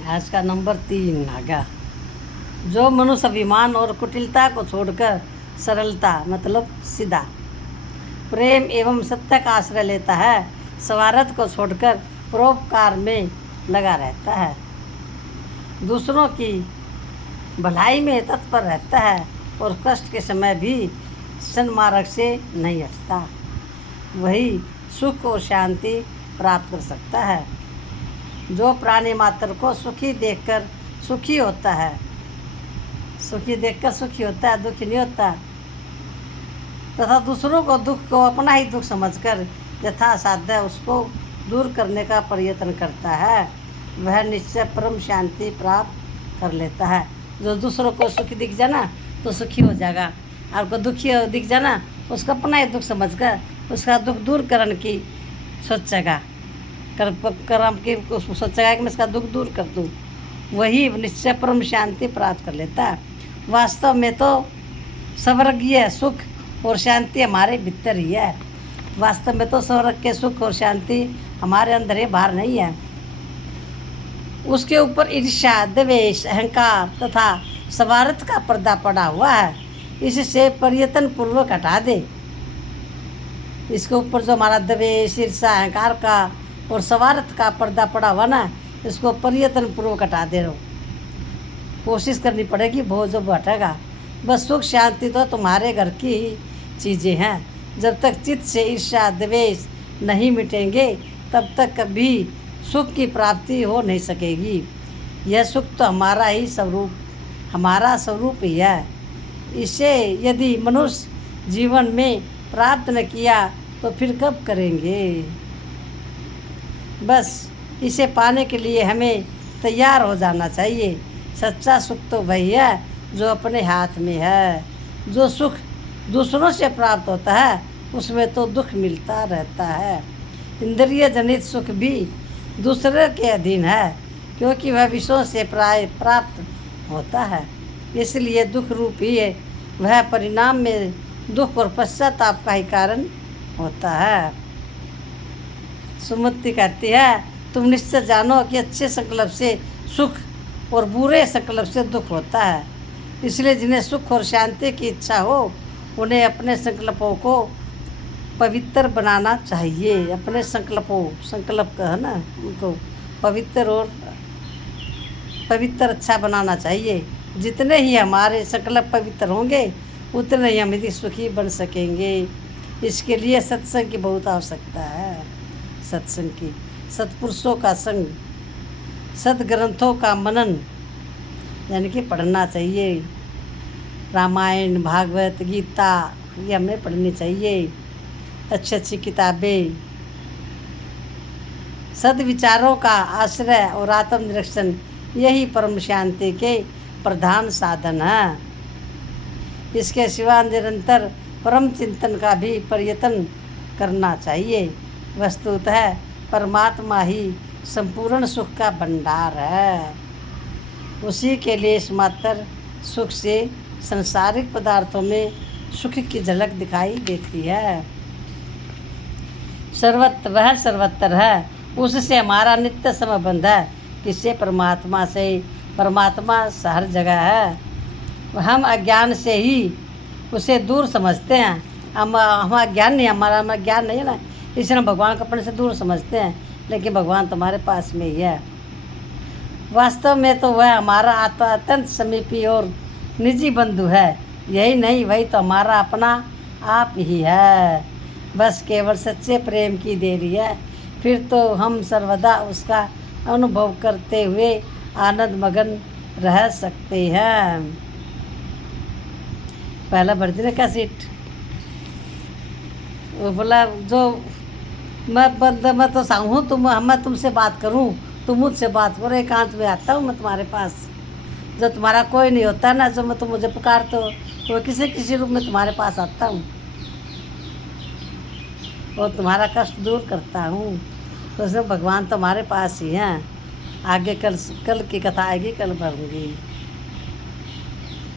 आज का नंबर 3 नागा। जो मनुष्य अभिमान और कुटिलता को छोड़कर सरलता मतलब सीधा प्रेम एवं सत्य का आश्रय लेता है, स्वार्थ को छोड़कर परोपकार में लगा रहता है, दूसरों की भलाई में तत्पर रहता है और कष्ट के समय भी सन्मार्ग से नहीं हटता, वही सुख और शांति प्राप्त कर सकता है। जो प्राणी मात्र को सुखी देखकर सुखी होता है, दुखी नहीं होता, तथा दूसरों को दुख को अपना ही दुख समझकर यथासाध्य उसको दूर करने का प्रयत्न करता है, वह निश्चय परम शांति प्राप्त कर लेता है। जो दूसरों को सुखी दिख जाना तो सुखी हो जाएगा, आपको दुखी दिख जाना उसको अपना ही दुख समझकर उसका दुख दूर करने की सोचेगा, कर्म की सोचेगा कि मैं इसका दुख दूर कर दूँ, वही निश्चय परम शांति प्राप्त कर लेता है। वास्तव में तो स्वर्गीय सुख और शांति हमारे भीतर ही है। वास्तव में तो स्वर्ग के सुख और शांति हमारे अंदर है, बाहर नहीं है। उसके ऊपर ईर्ष्या, द्वेष, अहंकार तथा स्वार्थ का पर्दा पड़ा हुआ है, इससे प्रयत्न पूर्वक हटा दे। इसके ऊपर जो हमारा द्वेष, ईर्ष्या, अहंकार का और स्वार्थ का पर्दा पड़ा हुआ ना, इसको प्रयत्न पूर्वक हटा दे रहो। कोशिश करनी पड़ेगी, बहुत जब हटेगा। बस सुख शांति तो तुम्हारे घर की ही चीज़ें हैं। जब तक चित्त से ईर्ष्या, द्वेष नहीं मिटेंगे तब तक कभी सुख की प्राप्ति हो नहीं सकेगी। यह सुख तो हमारा स्वरूप ही है। इसे यदि मनुष्य जीवन में प्राप्त न किया तो फिर कब करेंगे। बस इसे पाने के लिए हमें तैयार हो जाना चाहिए। सच्चा सुख तो वही है जो अपने हाथ में है। जो सुख दूसरों से प्राप्त होता है उसमें तो दुख मिलता रहता है। इंद्रिय जनित सुख भी दूसरे के अधीन है, क्योंकि वह विषयों से प्राप्त होता है, इसलिए दुख रूप ही है। वह परिणाम में दुख और पश्चाताप का ही कारण होता है। सुमति कहती है, तुम निश्चय जानो कि अच्छे संकल्प से सुख और बुरे संकल्प से दुख होता है। इसलिए जिन्हें सुख और शांति की इच्छा हो उन्हें अपने संकल्पों को पवित्र बनाना चाहिए। अपने संकल्प का है ना, उनको पवित्र अच्छा बनाना चाहिए। जितने ही हमारे संकल्प पवित्र होंगे उतने ही हम यदि सुखी बन सकेंगे। इसके लिए सत्संग की बहुत आवश्यकता है। सत्संग की, सत्पुरुषों का संग, सदग्रंथों का मनन यानी कि पढ़ना चाहिए। रामायण, भागवत, गीता ये हमें पढ़नी चाहिए। अच्छी अच्छी किताबें, सद्विचारों का आश्रय और आत्मनिरीक्षण यही परम शांति के प्रधान साधन है। इसके सिवा निरंतर परम चिंतन का भी प्रयत्न करना चाहिए। वस्तुतः परमात्मा ही संपूर्ण सुख का भंडार है। उसी के लिए मात्र सुख से सांसारिक पदार्थों में सुख की झलक दिखाई देती है। वह सर्वत्र है, उससे हमारा नित्य संबंध है। किससे? परमात्मा से। परमात्मा हर जगह है। हम अज्ञान से ही उसे दूर समझते हैं। हमारा ज्ञान नहीं, हमारा ज्ञान नहीं है ना, इसलिए हम भगवान को अपने से दूर समझते हैं, लेकिन भगवान तुम्हारे पास में ही है। वास्तव में तो वह हमारा अत्यंत समीपी और निजी बंधु है। यही नहीं, वही तो हमारा अपना आप ही है। बस केवल सच्चे प्रेम की देरी है, फिर तो हम सर्वदा उसका अनुभव करते हुए आनंद मगन रह सकते हैं। पहला वर्जन का सीट वो बोला, जो मैं तो चाहूँ मैं तुमसे बात करूँ, तुम मुझसे बात करो। एकांत में आता हूँ मैं तुम्हारे पास। जो तुम्हारा कोई नहीं होता ना, जो तुम मुझे पुकारते हो, तो किसी रूप में तुम्हारे पास आता हूँ और तुम्हारा कष्ट दूर करता हूँ। तो उसमें भगवान तुम्हारे पास ही हैं। आगे कल की कथा आएगी, कल पढ़ूँगी।